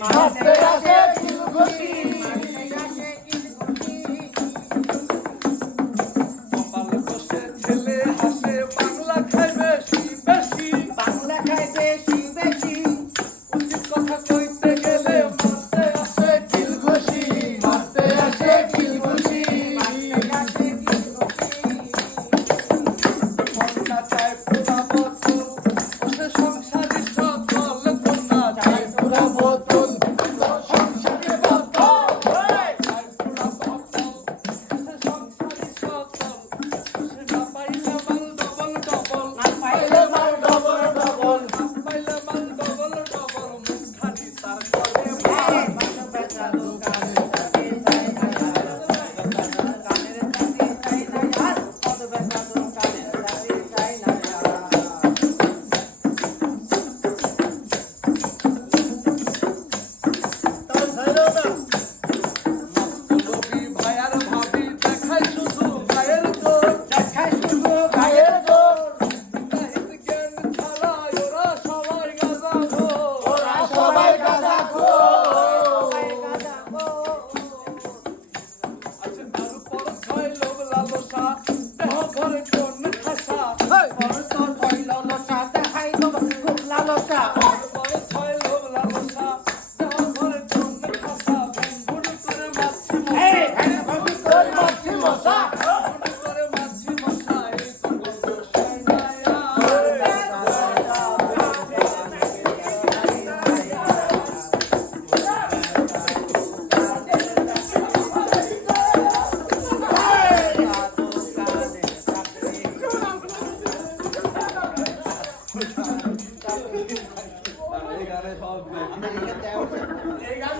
মারতে আসে কিলঘুষি কপাল বসে ছেলে হাসে বাংলা খায় বেশি বেশি বাংলা খায় বেশি বেশি উচিত কথা কইতে গেলে মারতে আসে কিলঘুষি মারতে আসে কিলঘুষি কন্যা চায় পুরা বোতল ওসে সংসারী সকল কন্যা চায় পুরা বোতল সংসারে বোতল চায় পুরা বোতল ওসে সংসারী সকল ওসে না পাইলে মাল ডবল ডবল পাইলে মার ডবল ডবল পাইলে মাল ডবল ডবল মুখানি তার করে ভাই মাথা ব্যথা দোকানে থাকে চাই না কানের কাছে চাই না আর মাথা ব্যথা দোকানে থাকে চাই না রবি ভাইয়ার ভাবি দেখায় শুধু গায়ের জোর দেখায় শুধু গায়ের জোর নাহিদ জ্ঞান ছাড়া ওরা সবাই গাঁজাখোর। ওরা সবাই গাঁজাখোর আছে তার উপর ছয় লোভ লালসা, দেহ ভরে কোন খাসা। পরতন হইল লসা দেখাই তোমার খুব লালসা তার উপরে ছয় লোভ লালসা, দেহ ভরে কোন খাসা। বন্ধুর করে মাছি এই মশা, ভাবি তোর মাছি মশা বন্ধুর করে মাছি মশা, এই তো গন্ধ সাইনায়া। এই গানে সব